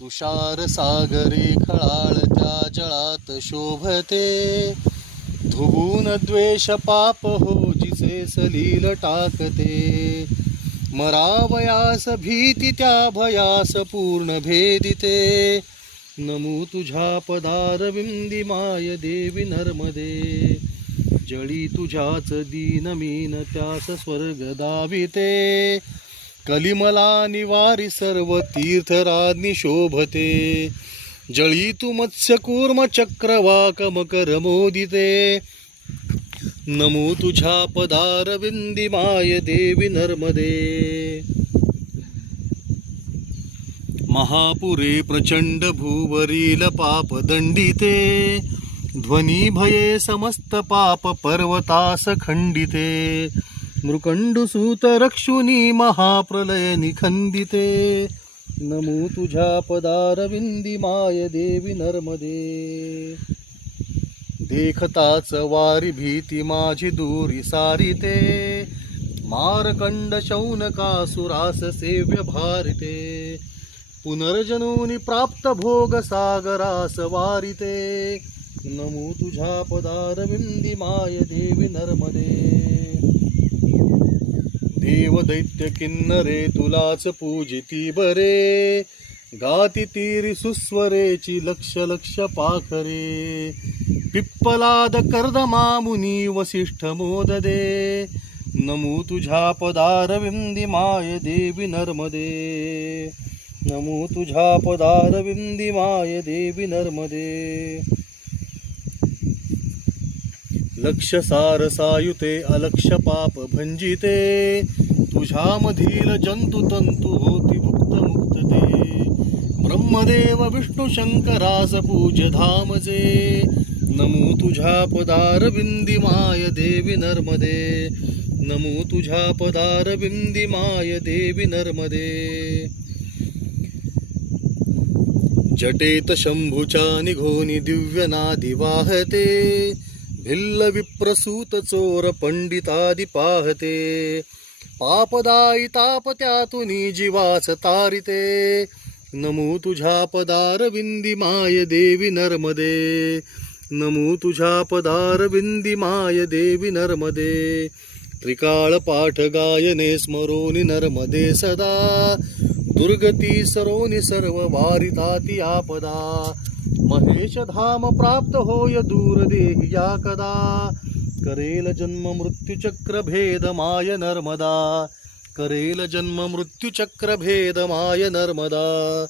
तुषार सागरी खळाळत्या जळात शोभते, धुवून द्वेष पाप हो जिचे सलील टाकते. मरावयास भीती त्या भयास पूर्ण भेदिते, नमू तुझ्या पदारविंदी माय देवी नर्मदे. जळी तुझ्याच दीनमीन त्यास स्वर्ग दाविते, कलिमला निवारी सर्व तीर्थराज्ञी शोभते. जळी तू मत्स्य कूर्म चक्रवाक मकर मोदिते, नमो तुझ्या पदारविंदी माय देवी नर्मदे. महापुरे प्रचंड भूवरील पाप दंडिते, ध्वनी भये समस्त पाप पर्वतास खंडिते. मृकंडुसूत रक्षुनी महाप्रलय निखंदिते, नमो तुझ्या पदारविंदी माय देवी नर्मदे. देखताच वारी भीती माझी दूरी सारिते, मारकंड शौनकासुरास सेव्य भारिते. पुनर्जनोनी प्राप्त भोग सागरास वारिते, नमो तुझ्या पदारविंदी माय देवी नर्मदे. देव दैत्य किन्नरे तुलाच पूजिती बरे, गाती तीरी सुस्वरेची लक्ष लक्ष पाखरे. पिप्पलाद कर्दमा मुनी वसिष्ठ मोददे, नमो तुझ्या पदारविंदी माय देवी नर्मदे. नमो तुझ्या पदारविंदी माय देवी नर्मदे. लक्ष सार सायुते अलक्ष पाप भंजिते, तुझ्यामधील जंतु तंतु होती मुक्त मुक्तते. ब्रह्मदेव विष्णू शंकरास पूज्य धामजे, नमो तुझ्या पदारविंदी माय देवी नर्मदे. नमो तुझ्या पदारविंदी माय देवी नर्मदे. जटेत शंभूच्या निघोनी दिव्य नादी वाहते, भिल्ल विप्रसूत चोर पंडितादि पाहते. पापदायी ताप त्यातुनी जीवास तारिते, नमो तुझ्या पदारविंदी माय देवी नर्मदे. नमो तुझ्या पदारविंदी माय देवी नर्मदे. त्रिकाळ पाठ गायने स्मरोनि नर्मदे सदा, दुर्गती सरोनि सर्व वारिताती आपदा. महेश धाम प्राप्त होय दूर देही या कदा, करेल जन्म मृत्यू चक्र भेद माय नर्मदा. करेल जन्म मृत्यू चक्र भेद माय नर्मदा.